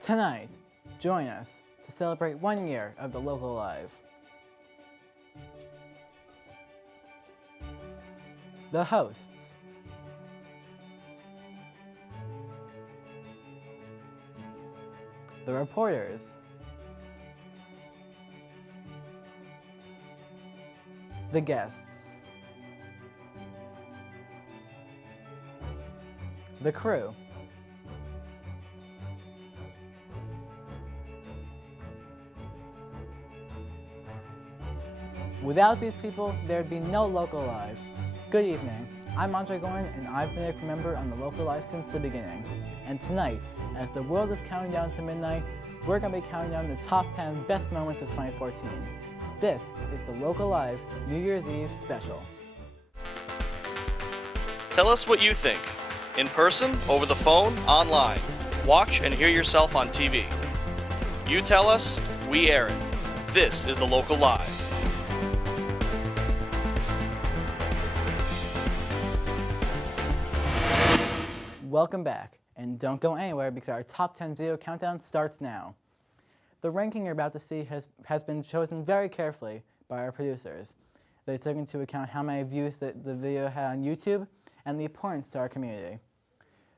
Tonight, join us to celebrate 1 year of the Local Live. The hosts: the reporters, the guests, the crew, without these people, there'd be no Local Live. Good evening, I'm Andrey Gordon, and I've been a crew member on the Local Live since the beginning. And tonight, as the world is counting down to midnight, we're going to be counting down the top 10 best moments of 2014. This is the Local Live New Year's Eve special. Tell us what you think. In person, over the phone, online. Watch and hear yourself on TV. You tell us, we air it. This is the Local Live. Welcome back, and don't go anywhere because our top 10 video countdown starts now. The ranking you're about to see has been chosen very carefully by our producers. They took into account how many views that the video had on YouTube and the importance to our community.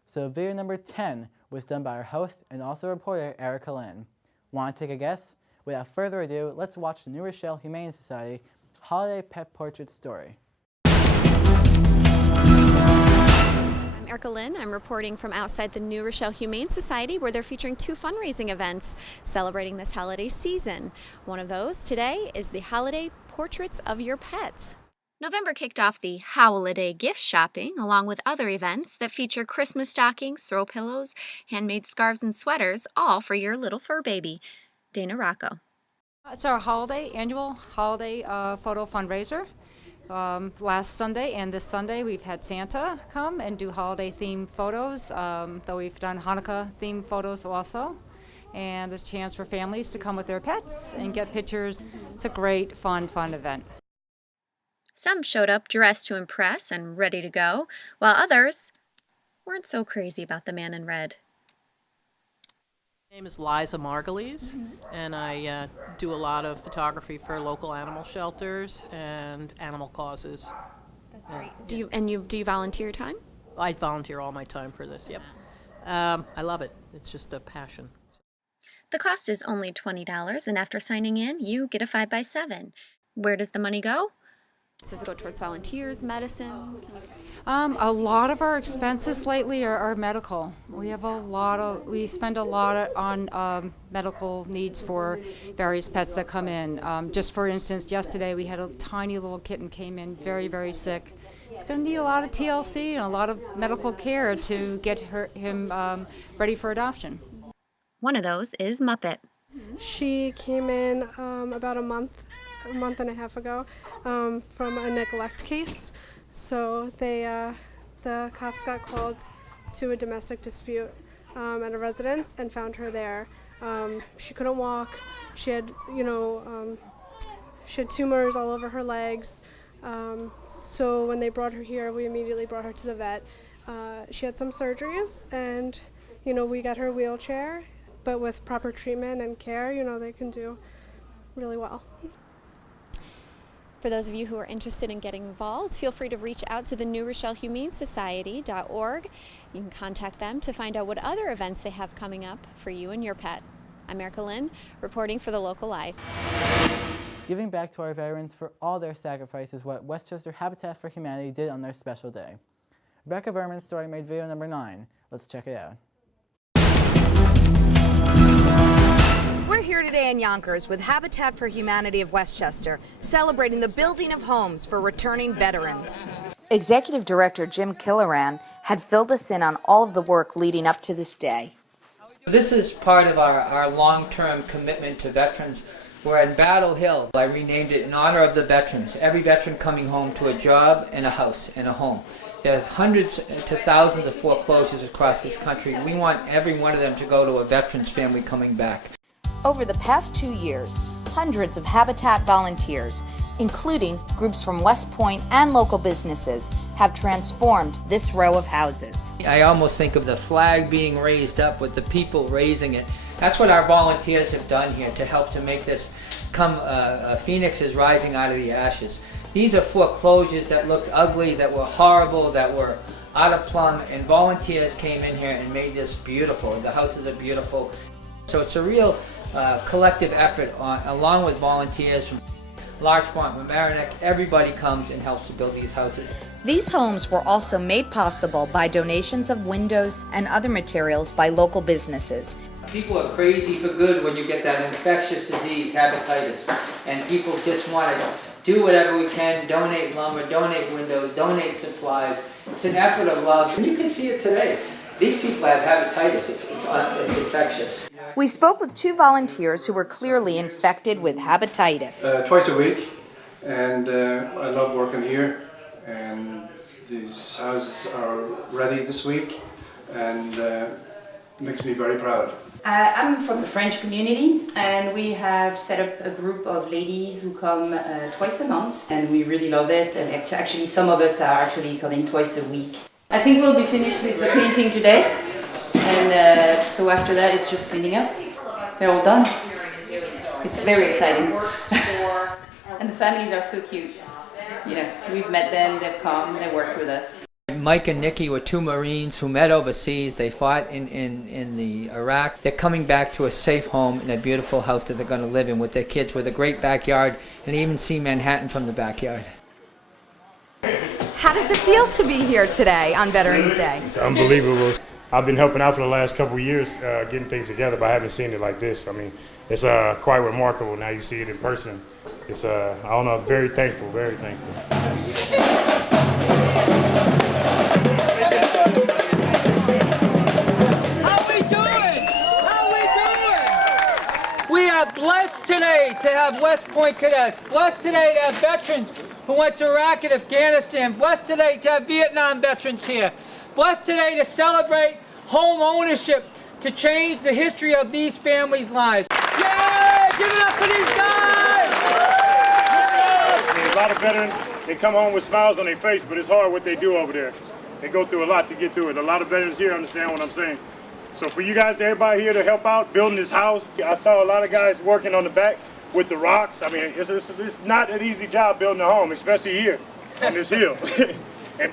So video number 10 was done by our host and also reporter Erica Lynn. Want to take a guess? Without further ado, let's watch the New Rochelle Humane Society Holiday Pet Portrait Story. I'm Erica Lynn. I'm reporting from outside the New Rochelle Humane Society, where they're featuring 2 fundraising events celebrating this holiday season. One of those today is the Holiday Portraits of Your Pets. November kicked off the Holiday gift shopping, along with other events that feature Christmas stockings, throw pillows, handmade scarves and sweaters, all for your little fur baby. Dana Rocco. It's our annual holiday photo fundraiser. Last Sunday and this Sunday we've had Santa come and do holiday-themed photos, though we've done Hanukkah-themed photos also. And there's a chance for families to come with their pets and get pictures. It's a great, fun event. Some showed up dressed to impress and ready to go, while others weren't so crazy about the man in red. My name is Liza Margulies, and I do a lot of photography for local animal shelters and animal causes. That's great. Do you volunteer your time? I volunteer all my time for this, yep. I love it. It's just a passion. The cost is only $20, and after signing in, you get a 5x7. Where does the money go? Does it go towards volunteers, medicine? A lot of our expenses lately are medical. We spend a lot on medical needs for various pets that come in. Just for instance, yesterday we had a tiny little kitten came in very, very sick. It's going to need a lot of TLC and a lot of medical care to get him ready for adoption. One of those is Muppet. She came in about a month and a half ago from a neglect case. So the cops got called to a domestic dispute at a residence and found her there. She couldn't walk. She had, she had tumors all over her legs. So when they brought her here, we immediately brought her to the vet. She had some surgeries, and we got her a wheelchair, but with proper treatment and care, they can do really well. For those of you who are interested in getting involved, feel free to reach out to the New Rochelle Humane Society.org. You can contact them to find out what other events they have coming up for you and your pet. I'm Erica Lynn, reporting for the Local Live. Giving back to our veterans for all their sacrifice is what Westchester Habitat for Humanity did on their special day. Rebecca Berman's story made video number 9. Let's check it out. We're here today in Yonkers with Habitat for Humanity of Westchester, celebrating the building of homes for returning veterans. Executive Director Jim Killeran had filled us in on all of the work leading up to this day. This is part of our long-term commitment to veterans. We're in Battle Hill. I renamed it in honor of the veterans. Every veteran coming home to a job and a house and a home. There's hundreds to thousands of foreclosures across this country. We want every one of them to go to a veteran's family coming back. Over the past 2 years, hundreds of Habitat volunteers including groups from West Point and local businesses, have transformed this row of houses. I almost think of the flag being raised up with the people raising it. That's what our volunteers have done here to help to make this come a phoenix is rising out of the ashes. These are foreclosures that looked ugly, that were horrible, that were out of plumb, and volunteers came in here and made this beautiful. The houses are beautiful. So it's a real collective effort along with volunteers from Larchmont, Mamaroneck. Everybody comes and helps to build these houses. These homes were also made possible by donations of windows and other materials by local businesses. People are crazy for good when you get that infectious disease, hepatitis, and people just want to do whatever we can, donate lumber, donate windows, donate supplies. It's an effort of love, and you can see it today. These people have hepatitis, it's infectious. We spoke with 2 volunteers who were clearly infected with hepatitis. Twice a week, and I love working here, and these houses are ready this week, and it makes me very proud. I'm from the French community, and we have set up a group of ladies who come twice a month, and we really love it. And actually, some of us are actually coming twice a week. I think we'll be finished with the painting today, and so after that, it's just cleaning up. They're all done. It's very exciting, and the families are so cute. You know, we've met them, they've come, they worked with us. Mike and Nikki were 2 Marines who met overseas. They fought in the Iraq. They're coming back to a safe home in a beautiful house that they're going to live in with their kids, with a great backyard, and even see Manhattan from the backyard. How does it feel to be here today on Veterans Day? It's unbelievable. I've been helping out for the last couple of years, getting things together, but I haven't seen it like this. I mean, it's quite remarkable. Now you see it in person. It's, I don't know, very thankful, very thankful. We are blessed today to have West Point cadets, blessed today to have veterans who went to Iraq and Afghanistan, blessed today to have Vietnam veterans here, blessed today to celebrate home ownership, to change the history of these families' lives. Yay! Give it up for these guys! I mean, a lot of veterans, they come home with smiles on their face, but it's hard what they do over there. They go through a lot to get through it. A lot of veterans here understand what I'm saying. So for you guys, everybody here to help out building this house, I saw a lot of guys working on the back with the rocks. I mean, it's not an easy job building a home, especially here on this hill.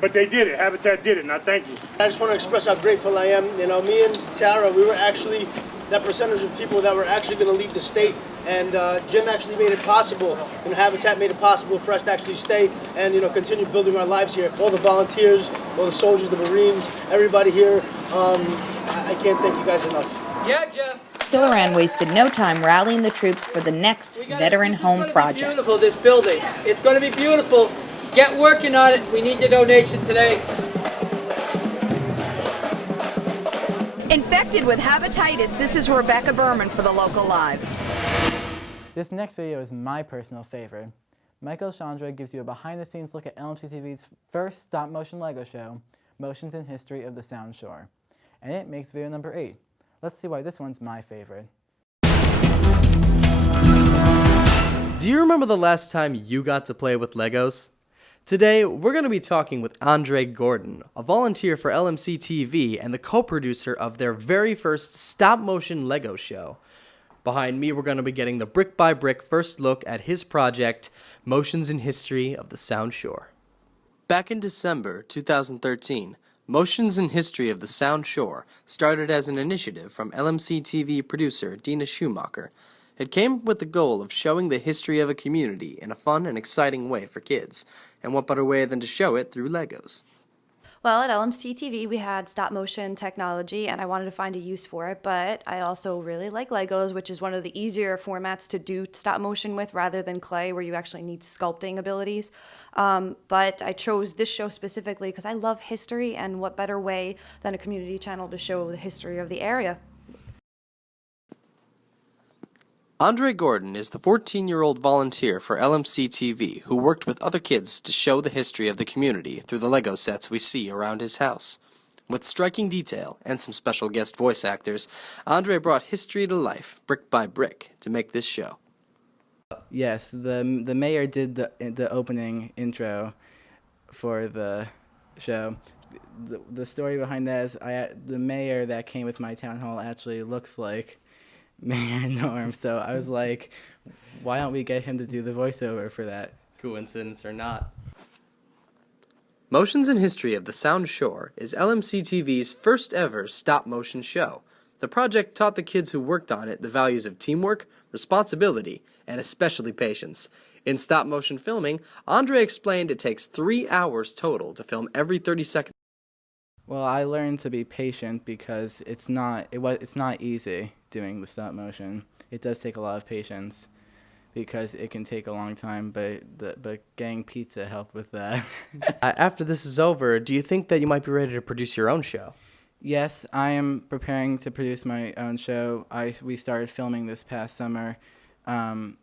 But they did it. Habitat did it, and I thank you. I just want to express how grateful I am. You know, me and Tara, we were actually that percentage of people that were actually going to leave the state, and Jim actually made it possible, and Habitat made it possible for us to actually stay and, you know, continue building our lives here. All the volunteers, all the soldiers, the Marines, everybody here. I can't thank you guys enough. Yeah, Jeff. Killoran wasted no time rallying the troops for the next Veteran Home Project. Beautiful, this building. It's going to be beautiful. Get working on it. We need your donation today. Infected with hepatitis, this is Rebecca Berman for the Local Live. This next video is my personal favorite. Michael Chandra gives you a behind-the-scenes look at LMC TV's first stop-motion Lego show, Motions in History of the Sound Shore. And it makes video number 8. Let's see why this one's my favorite. Do you remember the last time you got to play with Legos? Today, we're going to be talking with Andrey Gordon, a volunteer for LMC TV and the co-producer of their very first stop-motion Lego show. Behind me, we're going to be getting the brick-by-brick first look at his project, Motions in History of the Sound Shore. Back in December 2013, Motions in History of the Sound Shore started as an initiative from LMC TV producer Dina Schumacher. It came with the goal of showing the history of a community in a fun and exciting way for kids, and what better way than to show it through Legos? Well, at LMC TV, we had stop motion technology, and I wanted to find a use for it, but I also really like Legos, which is one of the easier formats to do stop motion with rather than clay, where you actually need sculpting abilities. But I chose this show specifically because I love history, and what better way than a community channel to show the history of the area. Andrey Gordon is the 14-year-old volunteer for LMC TV who worked with other kids to show the history of the community through the Lego sets we see around his house. With striking detail and some special guest voice actors, Andrey brought history to life, brick by brick, to make this show. Yes, the mayor did the opening intro for the show. The story behind that is the mayor that came with my town hall actually looks like Mayor Norm, so I was like, why don't we get him to do the voiceover for that? Coincidence or not. Motions in History of the Sound Shore is LMC TV's first ever stop-motion show. The project taught the kids who worked on it the values of teamwork, responsibility, and especially patience. In stop-motion filming, Andrey explained it takes 3 hours total to film every 30 seconds. Well, I learned to be patient because it's not easy doing the stop motion. It does take a lot of patience because it can take a long time, but getting pizza helped with that. After this is over, do you think that you might be ready to produce your own show? Yes, I am preparing to produce my own show. We started filming this past summer. And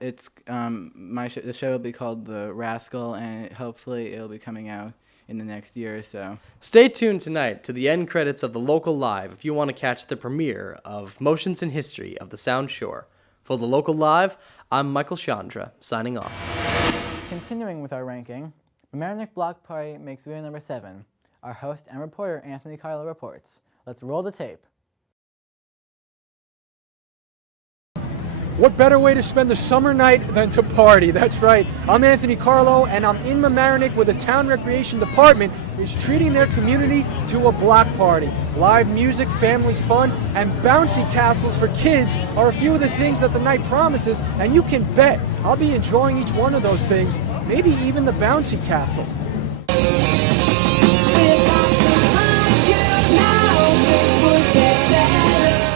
it's the show will be called The Rascal, and hopefully it'll be coming out in the next year or so. Stay tuned tonight to the end credits of The Local Live if you want to catch the premiere of Motions in History of the Sound Shore. For The Local Live, I'm Michael Chandra, signing off. Continuing with our ranking, Mamaroneck Block Party makes video number 7. Our host and reporter, Anthony Carlo, reports. Let's roll the tape. What better way to spend the summer night than to party? That's right. I'm Anthony Carlo, and I'm in Mamaroneck where the Town Recreation Department is treating their community to a block party. Live music, family fun, and bouncy castles for kids are a few of the things that the night promises, and you can bet I'll be enjoying each one of those things, maybe even the bouncy castle.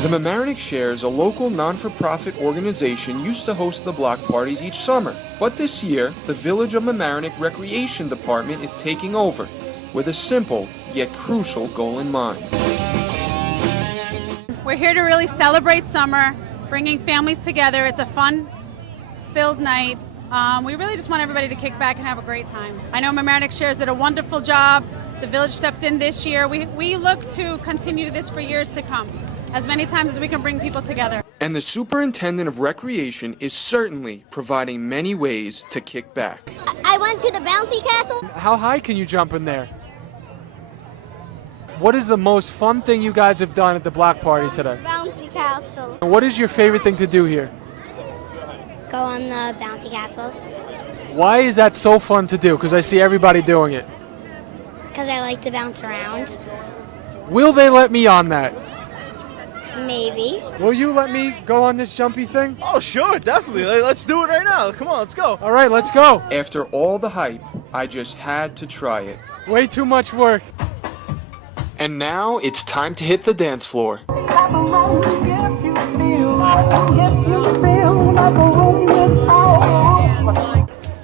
The Mamaroneck Shares, a local non-for-profit organization, used to host the block parties each summer. But this year, the Village of Mamaroneck Recreation Department is taking over, with a simple yet crucial goal in mind. We're here to really celebrate summer, bringing families together. It's a fun-filled night. We really just want everybody to kick back and have a great time. I know Mamaroneck Shares did a wonderful job. The Village stepped in this year. We look to continue this for years to come, as many times as we can bring people together. And the Superintendent of Recreation is certainly providing many ways to kick back. I went to the bouncy castle. How high can you jump in there? What is the most fun thing you guys have done at the block party today? Bouncy castle. And what is your favorite thing to do here? Go on the bouncy castles. Why is that so fun to do? Because I see everybody doing it. Because I like to bounce around. Will they let me on that? Maybe. Will you let me go on this jumpy thing? Oh, sure, definitely. Let's do it right now. Come on, let's go. All right, let's go. After all the hype, I just had to try it. Way too much work. And now it's time to hit the dance floor.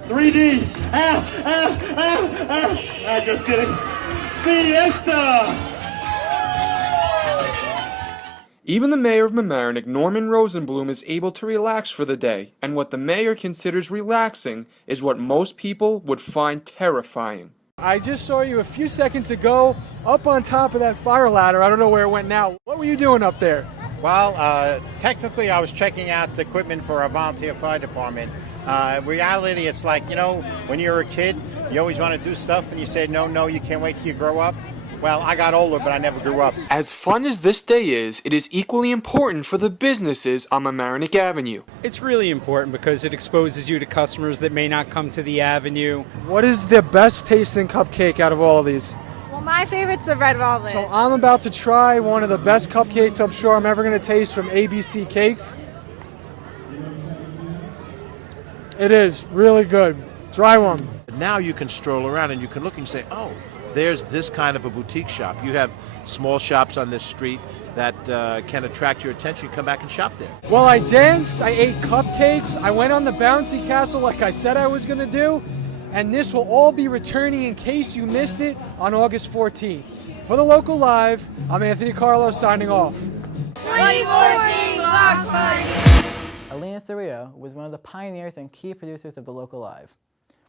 3D. Just kidding. Fiesta. Even the mayor of Mamaroneck, Norman Rosenblum, is able to relax for the day, and what the mayor considers relaxing is what most people would find terrifying. I just saw you a few seconds ago up on top of that fire ladder. I don't know where it went now. What were you doing up there? Well, technically I was checking out the equipment for our volunteer fire department. In reality, it's like, you know, when you're a kid, you always want to do stuff and you say, no, you can't wait till you grow up. Well, I got older, but I never grew up. As fun as this day is, it is equally important for the businesses on Mamaroneck Avenue. It's really important because it exposes you to customers that may not come to the avenue. What is the best tasting cupcake out of all of these? Well, my favorite's the red velvet. So I'm about to try one of the best cupcakes I'm sure I'm ever going to taste from ABC Cakes. It is really good. Try one. Now you can stroll around and you can look and say, oh, there's this kind of a boutique shop. You have small shops on this street that can attract your attention. You come back and shop there. Well, I danced, I ate cupcakes, I went on the bouncy castle like I said I was going to do, and this will all be returning in case you missed it on August 14th. For the Local Live, I'm Anthony Carlo signing off. 2014 Block Party! Alina Cerrillo was one of the pioneers and key producers of the Local Live.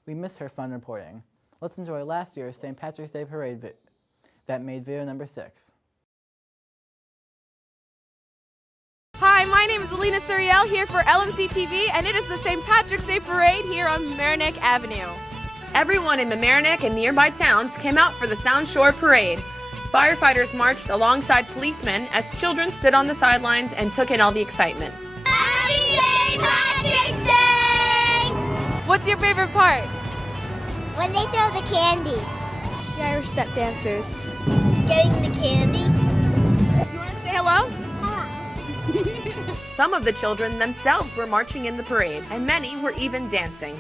We miss her fun reporting. Let's enjoy last year's St. Patrick's Day Parade that made video number 6. Hi, Hi, my name is Alina Suriel here for LMC TV, and it is the St. Patrick's Day Parade here on Mamaroneck Avenue. Everyone in Mamaroneck and nearby towns came out for the Sound Shore Parade. Firefighters marched alongside policemen as children stood on the sidelines and took in all the excitement. Happy St. Patrick's Day! What's your favorite part? When they throw the candy. The Irish step dancers. Getting the candy. You want to say hello? Hello. Some of the children themselves were marching in the parade, and many were even dancing.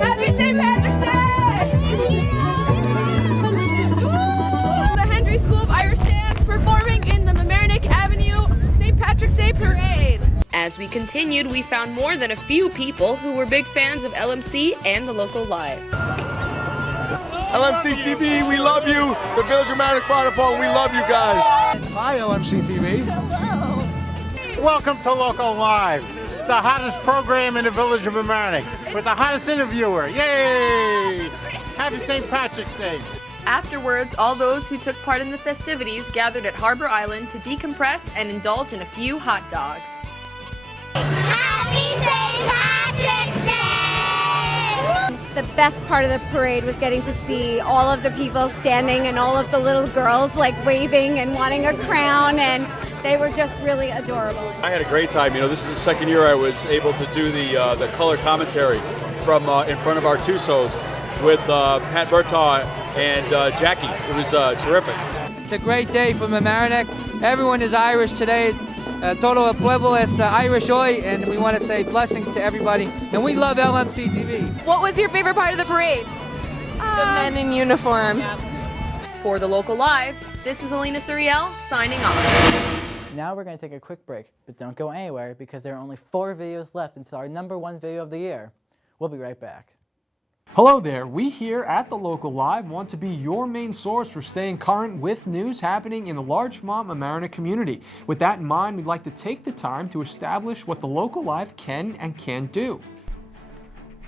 Happy St. Patrick's Day! The Hendry School of Irish Dance performing in the Mamaroneck Avenue St. Patrick's Day Parade. As we continued, we found more than a few people who were big fans of LMC and the local live. LMC TV, we love you. The Village of Mamaroneck Fire Department, we love you guys. Hi, LMC TV. Hello. Welcome to Local Live, the hottest program in the Village of Mamaroneck, with the hottest interviewer. Yay! Happy St. Patrick's Day. Afterwards, all those who took part in the festivities gathered at Harbor Island to decompress and indulge in a few hot dogs. Happy St. Patrick's Day! The best part of the parade was getting to see all of the people standing and all of the little girls like waving and wanting a crown, and they were just really adorable. I had a great time. You know, this is the second year I was able to do the color commentary from in front of our Tusos with Pat Bertaw and Jackie. It was terrific. It's a great day for Mamaroneck. Everyone is Irish today. Todo el pueblo es Irish hoy, and we want to say blessings to everybody. And we love LMC TV. What was your favorite part of the parade? The men in uniform. For the Local Live, this is Alina Suriel signing off. Now we're going to take a quick break, but don't go anywhere because there are only 4 videos left until our #1 video of the year. We'll be right back. Hello there. We here at the Local Live want to be your main source for staying current with news happening in the Larchmont Mamaroneck community. With that in mind, we'd like to take the time to establish what the Local Live can and can't do.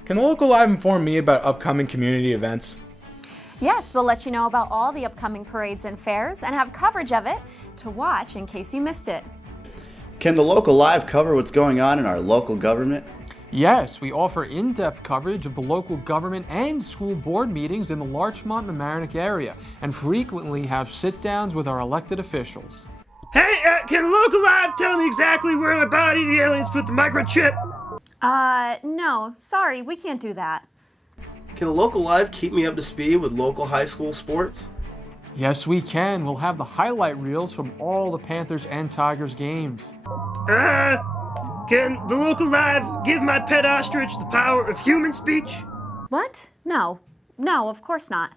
Can the Local Live inform me about upcoming community events? Yes, we'll let you know about all the upcoming parades and fairs and have coverage of it to watch in case you missed it. Can the Local Live cover what's going on in our local government? Yes, we offer in-depth coverage of the local government and school board meetings in the Larchmont Mamaroneck area and frequently have sit-downs with our elected officials. Hey, can Local Live tell me exactly where in my body the aliens put the microchip? No, sorry, we can't do that. Can the Local Live keep me up to speed with local high school sports? Yes, we can. We'll have the highlight reels from all the Panthers and Tigers games. Can the Local Live give my pet ostrich the power of human speech? What? No, of course not.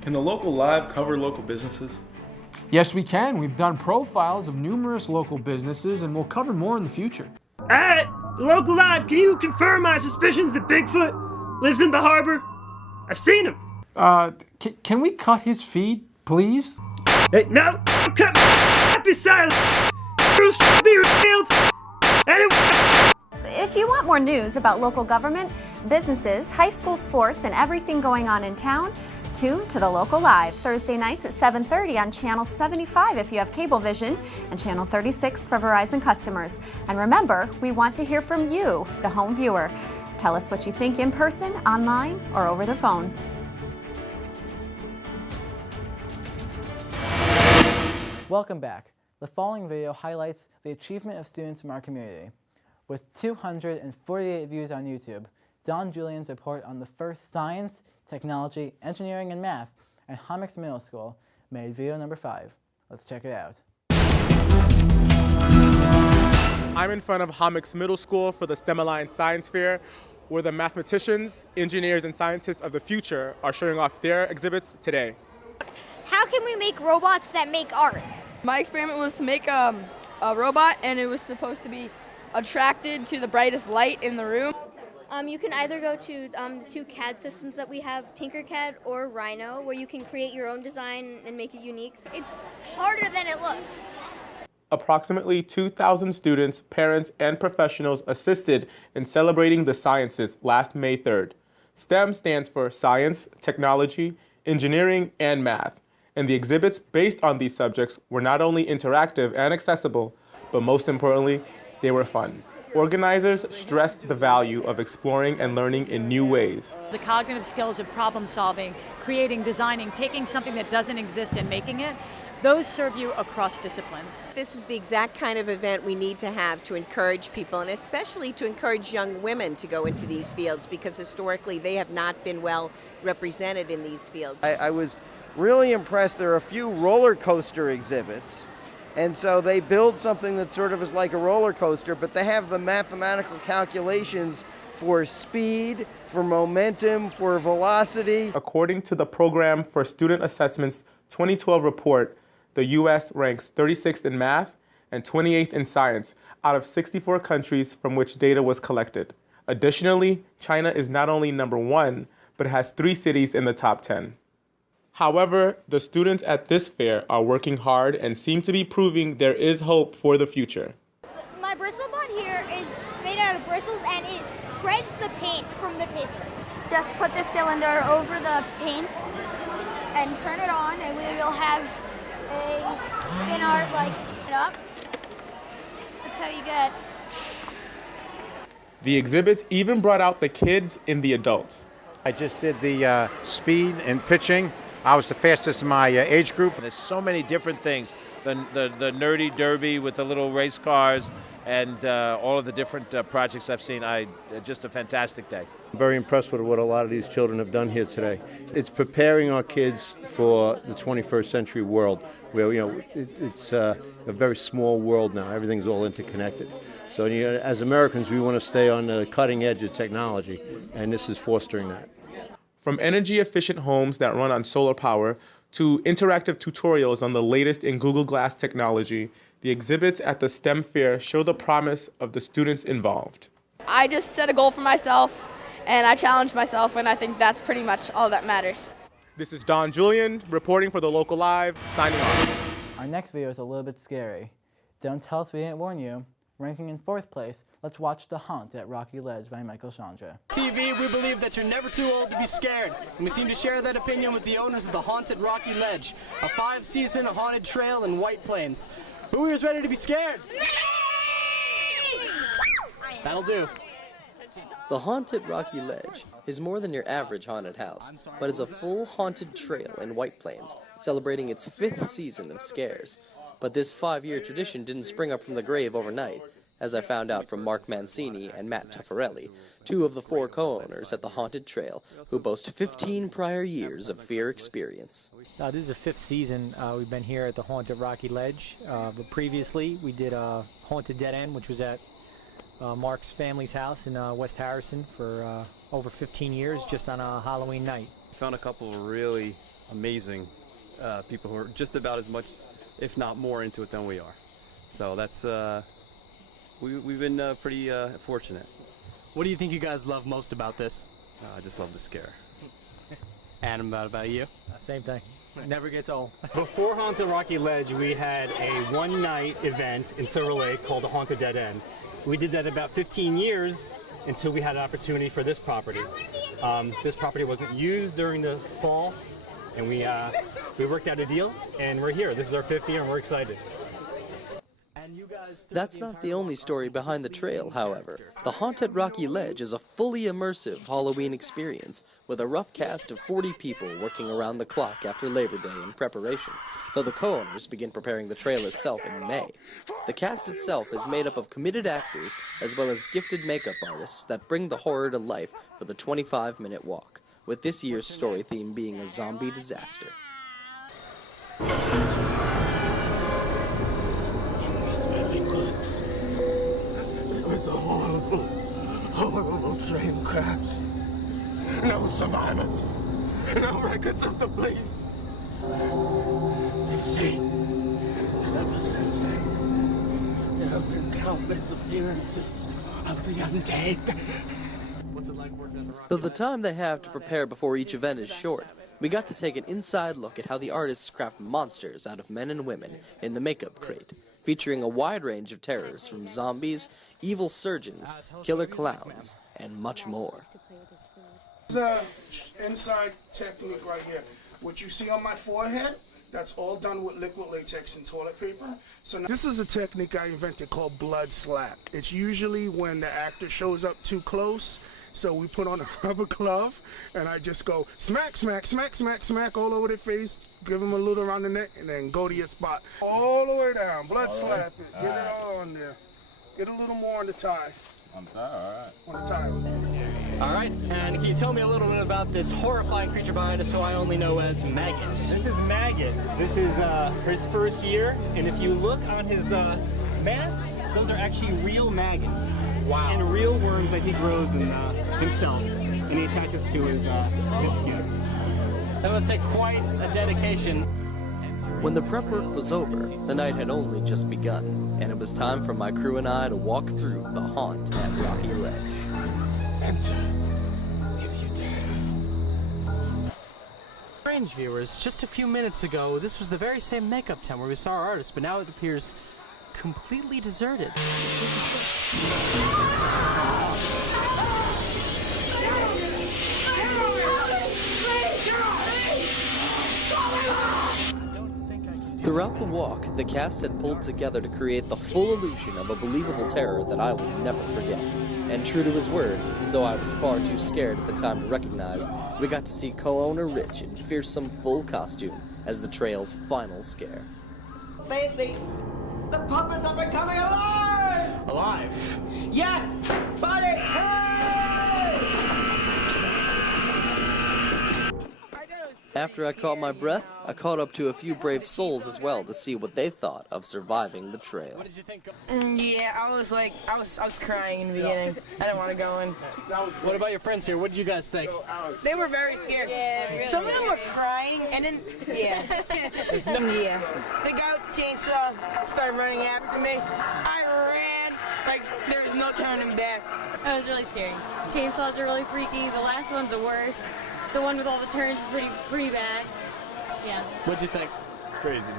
Can the Local Live cover local businesses? Yes, we can. We've done profiles of numerous local businesses and we'll cover more in the future. The Local Live, can you confirm my suspicions that Bigfoot lives in the harbor? I've seen him. Can we cut his feed, please? Hey, no, cut me. Happy silence. Truth shall be revealed. If you want more news about local government, businesses, high school sports, and everything going on in town, tune to the Local Live Thursday nights at 7:30 on Channel 75 if you have Cablevision and Channel 36 for Verizon customers. And remember, we want to hear from you, the home viewer. Tell us what you think in person, online, or over the phone. Welcome back. The following video highlights the achievement of students from our community. With 248 views on YouTube, Don Julian's report on the first science, technology, engineering, and math at Homix Middle School made video #5. Let's check it out. I'm in front of Homix Middle School for the STEM Alliance Science Fair, where the mathematicians, engineers, and scientists of the future are showing off their exhibits today. How can we make robots that make art? My experiment was to make a robot, and it was supposed to be attracted to the brightest light in the room. You can either go to the 2 CAD systems that we have, Tinkercad or Rhino, where you can create your own design and make it unique. It's harder than it looks. Approximately 2,000 students, parents, and professionals assisted in celebrating the sciences last May 3rd. STEM stands for science, technology, engineering, and math. And the exhibits based on these subjects were not only interactive and accessible, but most importantly, they were fun. Organizers stressed the value of exploring and learning in new ways. The cognitive skills of problem solving, creating, designing, taking something that doesn't exist and making it, those serve you across disciplines. This is the exact kind of event we need to have to encourage people, and especially to encourage young women to go into these fields, because historically they have not been well represented in these fields. I was really impressed. There are a few roller coaster exhibits. And so they build something that sort of is like a roller coaster, but they have the mathematical calculations for speed, for momentum, for velocity. According to the Program for Student Assessment's 2012 report, the U.S. ranks 36th in math and 28th in science out of 64 countries from which data was collected. Additionally, China is not only number 1, but has 3 cities in the top 10. However, the students at this fair are working hard and seem to be proving there is hope for the future. My bristle bot here is made out of bristles and it spreads the paint from the paper. Just put the cylinder over the paint and turn it on, and we will have a spin art like it up. That's how you get. The exhibits even brought out the kids and the adults. I just did the speed and pitching. I was the fastest in my age group. There's so many different things. The nerdy derby with the little race cars and all of the different projects I've seen. Just a fantastic day. I'm very impressed with what a lot of these children have done here today. It's preparing our kids for the 21st century world, where it's a very small world now. Everything's all interconnected. So as Americans, we want to stay on the cutting edge of technology, and this is fostering that. From energy-efficient homes that run on solar power to interactive tutorials on the latest in Google Glass technology, the exhibits at the STEM fair show the promise of the students involved. I just set a goal for myself, and I challenged myself, and I think that's pretty much all that matters. This is Don Julian, reporting for The Local Live, signing off. Our next video is a little bit scary. Don't tell us we didn't warn you. Ranking in 4th place, let's watch The Haunt at Rocky Ledge by Michael Chandra. TV, we believe that you're never too old to be scared, and we seem to share that opinion with the owners of The Haunt at Rocky Ledge, a 5-season haunted trail in White Plains. Who is ready to be scared? That'll do. The Haunt at Rocky Ledge is more than your average haunted house, but is a full haunted trail in White Plains, celebrating its 5th season of scares. But this 5-year tradition didn't spring up from the grave overnight, as I found out from Mark Mancini and Matt Tuffarelli, 2 of the 4 co-owners at the Haunted Trail, who boast 15 prior years of fear experience. This is the 5th season we've been here at the Haunt at Rocky Ledge, but previously we did Haunted Dead End, which was at Mark's family's house in West Harrison for over 15 years, just on a Halloween night. Found a couple of really amazing people who are just about as much, if not more, into it than we are. So that's we've been pretty fortunate. What do you think you guys love most about this? I just love the scare. And about you? Same thing. Never gets old. Before Haunted Rocky Ledge, we had a one-night event in Silver Lake called the Haunted Dead End. We did that about 15 years until we had an opportunity for this property. This property wasn't used during the fall, and we worked out a deal, and we're here. This is our 5th year, and we're excited. That's not the only story behind the trail, however. The Haunt at Rocky Ledge is a fully immersive Halloween experience with a rough cast of 40 people working around the clock after Labor Day in preparation, though the co-owners begin preparing the trail itself in May. The cast itself is made up of committed actors as well as gifted makeup artists that bring the horror to life for the 25-minute walk, with this year's story theme being a zombie disaster. It was a horrible, horrible train crash. No survivors. No records of the police. They say that ever since then, there have been countless appearances of the undead. What's it like working at the Rocky Though the time they have to prepare before each event is short, we got to take an inside look at how the artists craft monsters out of men and women in the makeup crate, featuring a wide range of terrors from zombies, evil surgeons, killer clowns, and much more. This is a inside technique right here. What you see on my forehead, that's all done with liquid latex and toilet paper. So now, this is a technique I invented called blood slap. It's usually when the actor shows up too close. So we put on a rubber glove, and I just go smack, smack, smack, smack, smack all over their face, give them a little around the neck, and then go to your spot. All the way down, blood slap it, get it all on there. Get a little more on the tie. On the tie, all right. On the tie. All right, and can you tell me a little bit about this horrifying creature behind us who I only know as Maggots? This is Maggot. This is his first year, and if you look on his mask, those are actually real maggots. Wow. And real worms that he grows in himself, and he attaches to his skin. That must take quite a dedication. When the prep work was over, the night had only just begun, and it was time for my crew and I to walk through the haunt at Rocky Ledge. Enter, if you dare. Strange viewers, just a few minutes ago, this was the very same makeup tent where we saw our artist, but now it appears completely deserted. Throughout the walk, the cast had pulled together to create the full illusion of a believable terror that I will never forget. And true to his word, though I was far too scared at the time to recognize, we got to see co-owner Rich in fearsome full costume as the trail's final scare. Lately, the puppets are becoming alive! Alive? Yes! Buddy, hooray! After I caught my breath, I caught up to a few brave souls as well to see what they thought of surviving the trail. What did you think? Yeah, I was crying in the beginning. I didn't want to go in. What about your friends here? What did you guys think? They were very scared. Yeah, really. Some of them were crying, and then yeah. Yeah. The guy with the chainsaw started running after me. I ran like there was no turning back. That was really scary. Chainsaws are really freaky. The last one's the worst. The one with all the turns is pretty bad. Yeah. What'd you think? Crazy.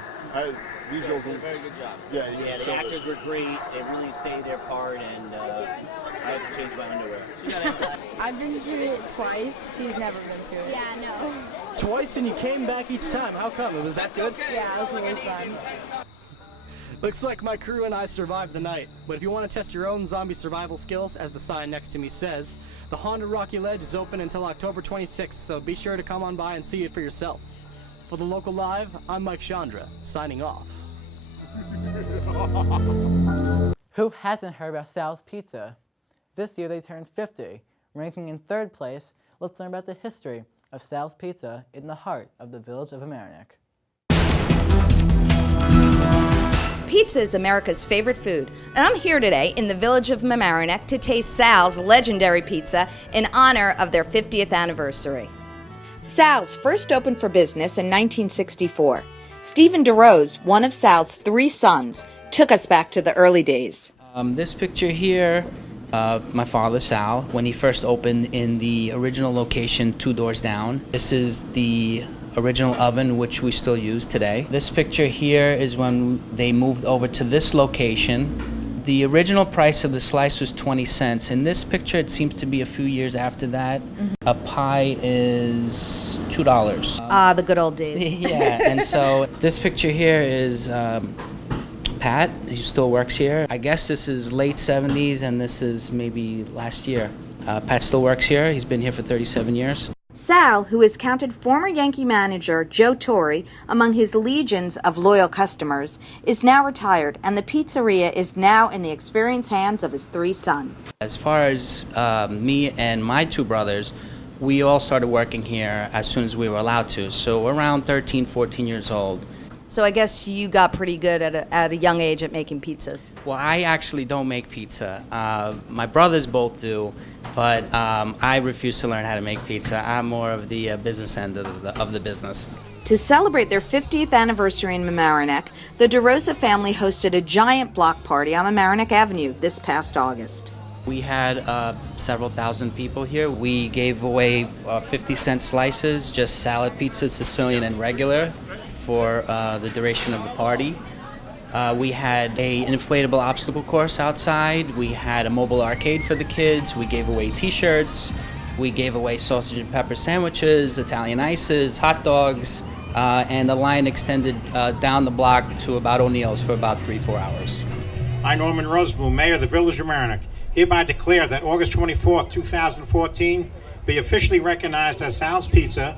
These girls did a very good job. Yeah, the actors were great. They really stayed their part, and I had to change my underwear. I've been to it twice. She's never been to it. Yeah, no. Twice, and you came back each time. How come? It was that good? Yeah, it was really fun. Looks like my crew and I survived the night, but if you want to test your own zombie survival skills, as the sign next to me says, the Haunted Rocky Ledge is open until October 26th, so be sure to come on by and see it for yourself. For the Local Live, I'm Mike Chandra, signing off. Who hasn't heard about Sal's Pizza? This year they turned 50. Ranking in third place, let's learn about the history of Sal's Pizza in the heart of the village of Mamaroneck. Pizza is America's favorite food, and I'm here today in the village of Mamaroneck to taste Sal's legendary pizza in honor of their 50th anniversary. Sal's first opened for business in 1964. Stephen DeRose, one of Sal's 3 sons, took us back to the early days. This picture here, my father Sal, when he first opened in the original location 2 doors down. This is the original oven, which we still use today. This picture here is when they moved over to this location. The original price of the slice was 20 cents. In this picture, it seems to be a few years after that. A pie is $2. The good old days. Yeah, and so this picture here is Pat, he still works here. I guess this is late 70s, and this is maybe last year. Pat still works here. He's been here for 37 years. Sal, who has counted former Yankee manager Joe Torre among his legions of loyal customers, is now retired, and the pizzeria is now in the experienced hands of his 3 sons. As far as me and my 2 brothers, we all started working here as soon as we were allowed to, so around 13, 14 years old. So I guess you got pretty good at a young age at making pizzas. Well, I actually don't make pizza. My brothers both do, but I refuse to learn how to make pizza. I'm more of the business end of the business. To celebrate their 50th anniversary in Mamaroneck, the DeRosa family hosted a giant block party on Mamaroneck Avenue this past August. We had several thousand people here. We gave away 50-cent slices, just salad pizza, Sicilian and regular, for the duration of the party. We had an inflatable obstacle course outside. We had a mobile arcade for the kids. We gave away T-shirts. We gave away sausage and pepper sandwiches, Italian ices, hot dogs, and the line extended down the block to about O'Neill's for about 3-4 hours. I, Norman Roseboom, Mayor of the Village of Mamaroneck, hereby declare that August 24th, 2014 be officially recognized as Sal's Pizza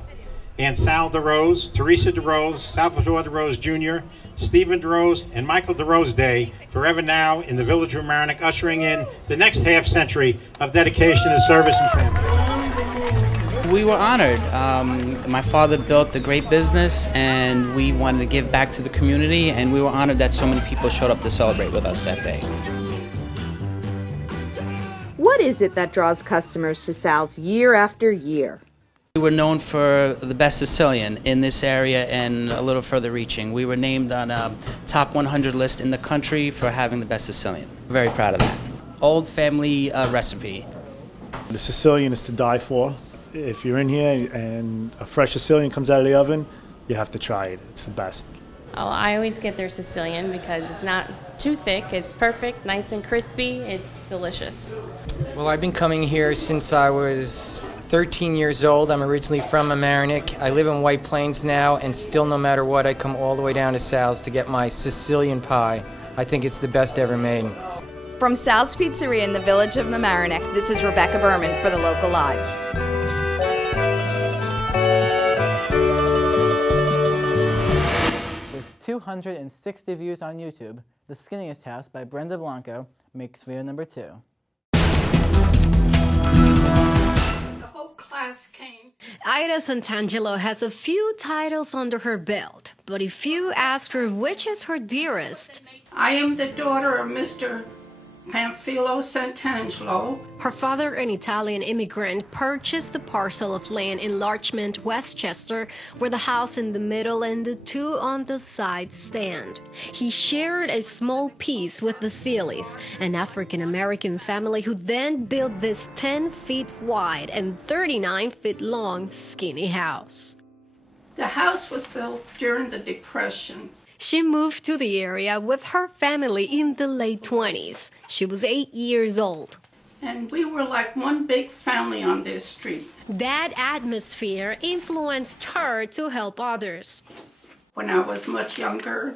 and Sal DeRose, Teresa DeRose, Salvador DeRose Jr., Stephen DeRose, and Michael DeRose Day forever now in the Village of Mamaroneck, ushering in the next half century of dedication to service and family. We were honored. My father built a great business, and we wanted to give back to the community, and we were honored that so many people showed up to celebrate with us that day. What is it that draws customers to Sal's year after year? We were known for the best Sicilian in this area and a little further reaching. We were named on a top 100 list in the country for having the best Sicilian. Very proud of that. Old family recipe. The Sicilian is to die for. If you're in here and a fresh Sicilian comes out of the oven, you have to try it. It's the best. Oh, I always get their Sicilian because it's not too thick. It's perfect, nice and crispy. It's delicious. Well, I've been coming here since I was 13 years old. I'm originally from Mamaroneck. I live in White Plains now, and still, no matter what, I come all the way down to Sal's to get my Sicilian pie. I think it's the best ever made. From Sal's Pizzeria in the Village of Mamaroneck, this is Rebecca Berman for the Local Live. With 260 views on YouTube, The Skinniest House by Brenda Blanco makes video number 2. Class came. Ida Santangelo has a few titles under her belt, but if you ask her which is her dearest, I am the daughter of Mr. Pamphilo Santangelo. Her father, an Italian immigrant, purchased the parcel of land in Larchmont, Westchester, where the house in the middle and the two on the side stand. He shared a small piece with the Seeleys, an African-American family who then built this 10 feet wide and 39 feet long skinny house. The house was built during the Depression. She moved to the area with her family in the late 20s. She was 8 years old. And we were like one big family on this street. That atmosphere influenced her to help others. When I was much younger,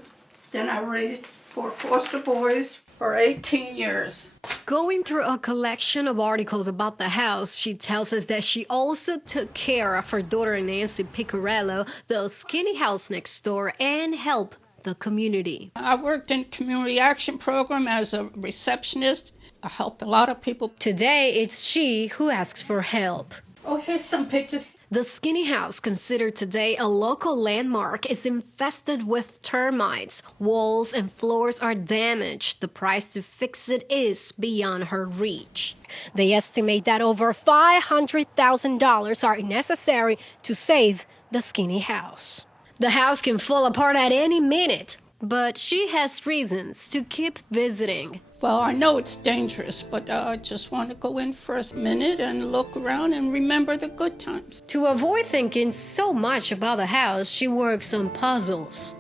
then I raised 4 foster boys for 18 years. Going through a collection of articles about the house, she tells us that she also took care of her daughter Nancy Picarello, the skinny house next door, and helped the community. I worked in community action program as a receptionist. I helped a lot of people. Today, it's she who asks for help. Oh, here's some pictures. The skinny house, considered today a local landmark, is infested with termites. Walls and floors are damaged. The price to fix it is beyond her reach. They estimate that over $500,000 are necessary to save the skinny house. The house can fall apart at any minute, but she has reasons to keep visiting. Well, I know it's dangerous, but I just want to go in for a minute and look around and remember the good times. To avoid thinking so much about the house, she works on puzzles,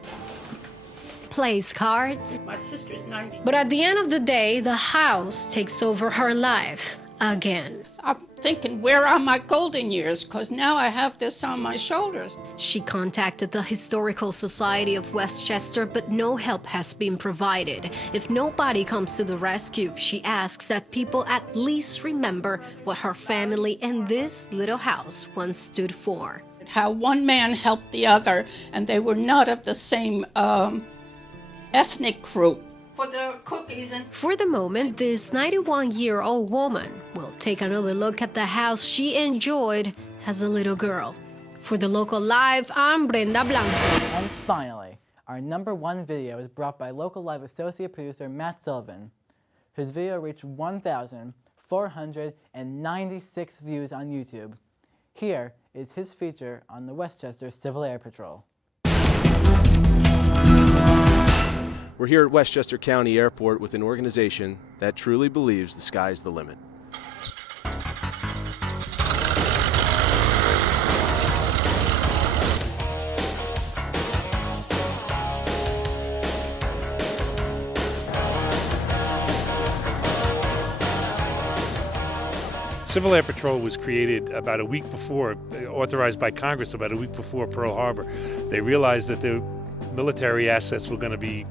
plays cards. My sister's 90. But at the end of the day, the house takes over her life again. I'm thinking, where are my golden years? Because now I have this on my shoulders. She contacted the Historical Society of Westchester, but no help has been provided. If nobody comes to the rescue, she asks that people at least remember what her family and this little house once stood for. How one man helped the other, and they were not of the same ethnic group. For the cookies and... For the moment, this 91-year-old woman will take another look at the house she enjoyed as a little girl. For the Local Live, I'm Brenda Blanco. And finally, our #1 video is brought by Local Live associate producer Matt Sullivan, whose video reached 1,496 views on YouTube. Here is his feature on the Westchester Civil Air Patrol. We're here at Westchester County Airport with an organization that truly believes the sky's the limit. Civil Air Patrol was created about a week before, authorized by Congress about a week before Pearl Harbor. They realized that the military assets were going to be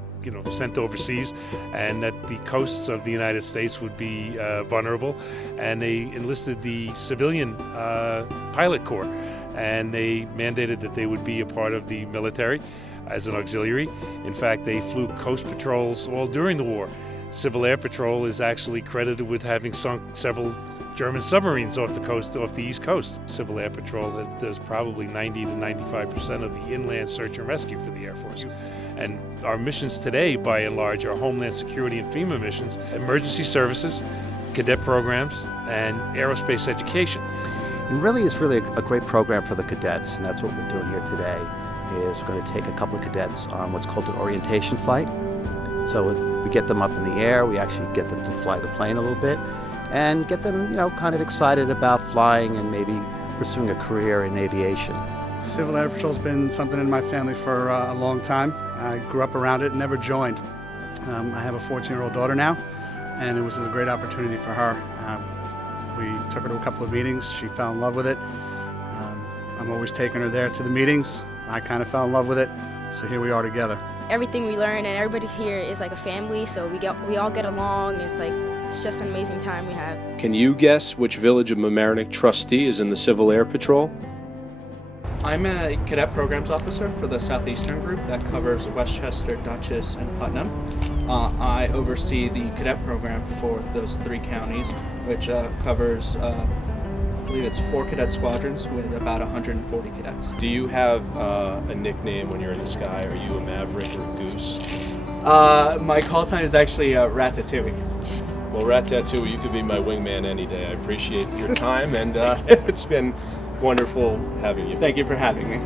sent overseas, and that the coasts of the United States would be vulnerable, and they enlisted the civilian pilot corps, and they mandated that they would be a part of the military as an auxiliary. In fact, they flew coast patrols all during the war. Civil Air Patrol is actually credited with having sunk several German submarines off the East Coast. Civil Air Patrol does probably 90 to 95% of the inland search and rescue for the Air Force. And our missions today, by and large, are Homeland Security and FEMA missions, emergency services, cadet programs, and aerospace education. And really, it's really a great program for the cadets, and that's what we're doing here today, is we're going to take a couple of cadets on what's called an orientation flight. So we get them up in the air, we actually get them to fly the plane a little bit, and get them, kind of excited about flying and maybe pursuing a career in aviation. Civil Air Patrol's been something in my family for a long time. I grew up around it and never joined. I have a 14-year-old daughter now, and it was a great opportunity for her. We took her to a couple of meetings. She fell in love with it. I'm always taking her there to the meetings. I kind of fell in love with it, so here we are together. Everything we learn and everybody here is like a family, so we all get along. It's just an amazing time we have. Can you guess which Village of Mamaroneck trustee is in the Civil Air Patrol? I'm a cadet programs officer for the Southeastern group that covers Westchester, Dutchess, and Putnam. I oversee the cadet program for those 3 counties, which covers, I believe it's 4 cadet squadrons with about 140 cadets. Do you have a nickname when you're in the sky? Are you a Maverick or a Goose? My call sign is actually Ratatouille. Well, Ratatouille, you could be my wingman any day. I appreciate your time, and it's been wonderful having you. Thank you for having me.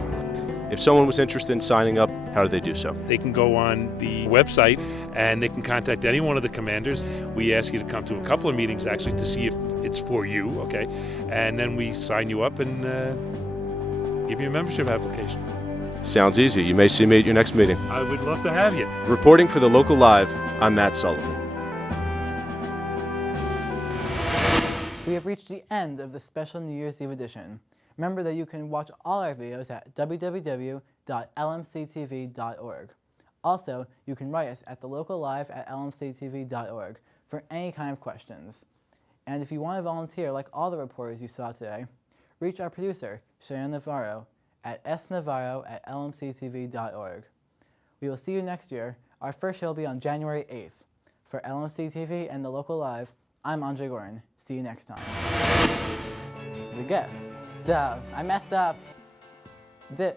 If someone was interested in signing up, how do they do so? They can go on the website and they can contact any one of the commanders. We ask you to come to a couple of meetings actually to see if it's for you, okay? And then we sign you up and give you a membership application. Sounds easy. You may see me at your next meeting. I would love to have you. Reporting for the Local Live, I'm Matt Sullivan. We have reached the end of the special New Year's Eve edition. Remember that you can watch all our videos at www.lmctv.org. Also, you can write us at thelocallive@lmctv.org for any kind of questions. And if you want to volunteer like all the reporters you saw today, reach our producer, Cheyenne Navarro, at snavarro@lmctv.org. We will see you next year. Our first show will be on January 8th. For LMCTV and The Local Live, I'm Andrey Gordon. See you next time. The guest. Duh, I messed up. The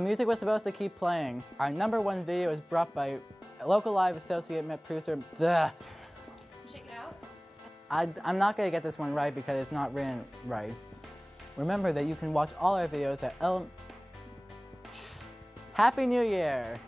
music was supposed to keep playing. Our #1 video is brought by Local Live Associate Producer. Duh. Shake it out. I'm not going to get this one right because it's not written right. Remember that you can watch all our videos at Happy New Year!